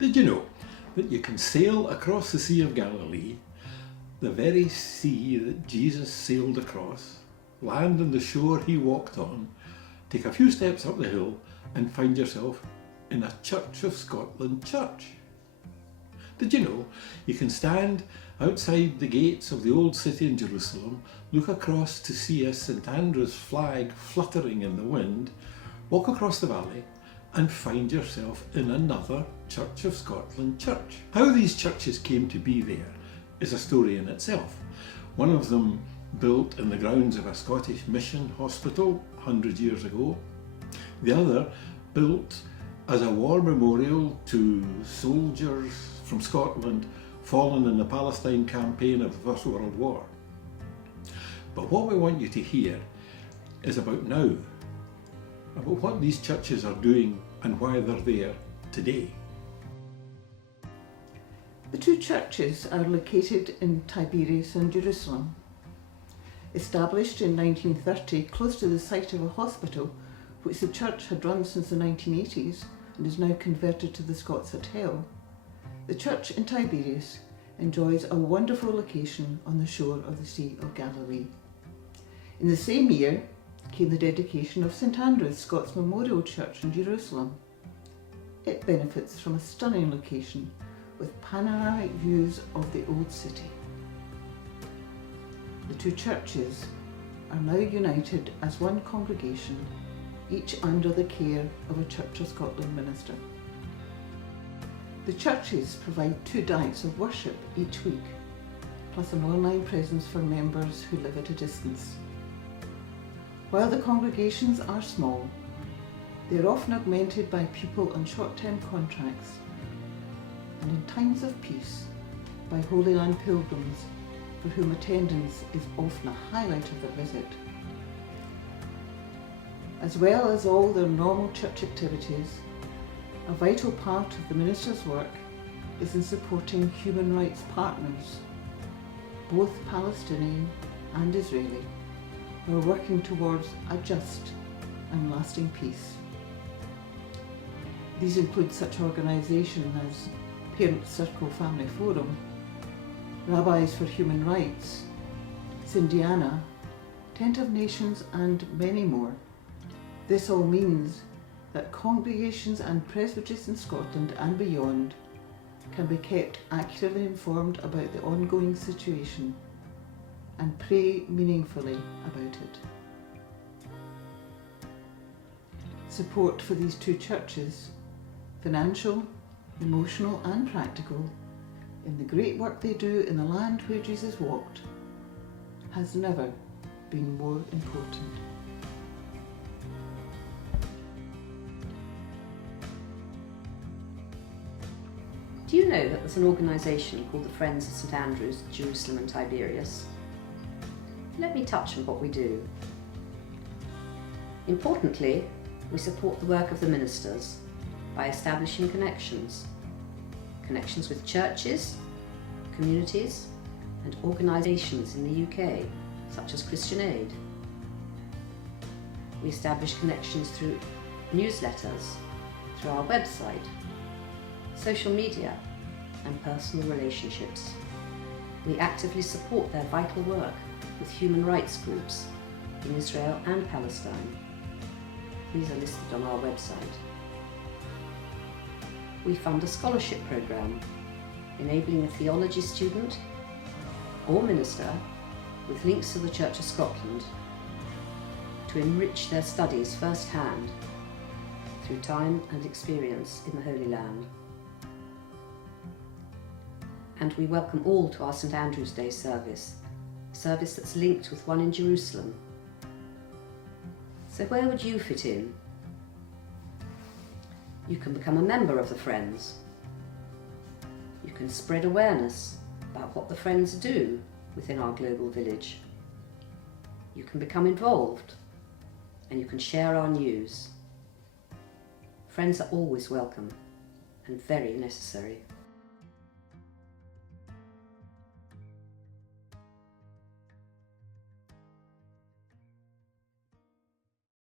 Did you know that you can sail across the Sea of Galilee, the very sea that Jesus sailed across, land on the shore he walked on, take a few steps up the hill and find yourself in a Church of Scotland church? Did you know you can stand outside the gates of the old city in Jerusalem, look across to see a St Andrew's flag fluttering in the wind, walk across the valley and find yourself in another Church of Scotland church? How these churches came to be there is a story in itself. One of them built in the grounds of a Scottish mission hospital 100 years ago. The other built as a war memorial to soldiers from Scotland fallen in the Palestine campaign of the First World War. But what we want you to hear is about now, about what these churches are doing and why they're there today. The two churches are located in Tiberias and Jerusalem. Established in 1930 close to the site of a hospital which the church had run since the 1980s and is now converted to the Scots Hotel, the church in Tiberias enjoys a wonderful location on the shore of the Sea of Galilee. In the same year came the dedication of St Andrew's Scots Memorial Church in Jerusalem. It benefits from a stunning location with panoramic views of the old city. The two churches are now united as one congregation, each under the care of a Church of Scotland minister. The churches provide 2 nights of worship each week, plus an online presence for members who live at a distance. While the congregations are small, they are often augmented by people on short-term contracts, and in times of peace, by Holy Land pilgrims for whom attendance is often a highlight of their visit. As well as all their normal church activities, a vital part of the minister's work is in supporting human rights partners, both Palestinian and Israeli, who are working towards a just and lasting peace. These include such organisations as Parents Circle Family Forum, Rabbis for Human Rights, Sindiana, Tent of Nations and many more. This all means that congregations and presbyteries in Scotland and beyond can be kept accurately informed about the ongoing situation and pray meaningfully about it. Support for these two churches, financial, emotional and practical, in the great work they do in the land where Jesus walked, has never been more important. Do you know that there's an organisation called the Friends of St Andrews, Jerusalem and Tiberias? Let me touch on what we do. Importantly, we support the work of the ministers by establishing connections with churches, communities and organisations in the UK, such as Christian Aid. We establish connections through newsletters, through our website, social media and personal relationships. We actively support their vital work with human rights groups in Israel and Palestine. These are listed on our website. We fund a scholarship programme enabling a theology student or minister with links to the Church of Scotland to enrich their studies firsthand through time and experience in the Holy Land. And we welcome all to our St Andrew's Day service, a service that's linked with one in Jerusalem. So where would you fit in? You can become a member of the Friends. You can spread awareness about what the Friends do within our global village. You can become involved and you can share our news. Friends are always welcome and very necessary.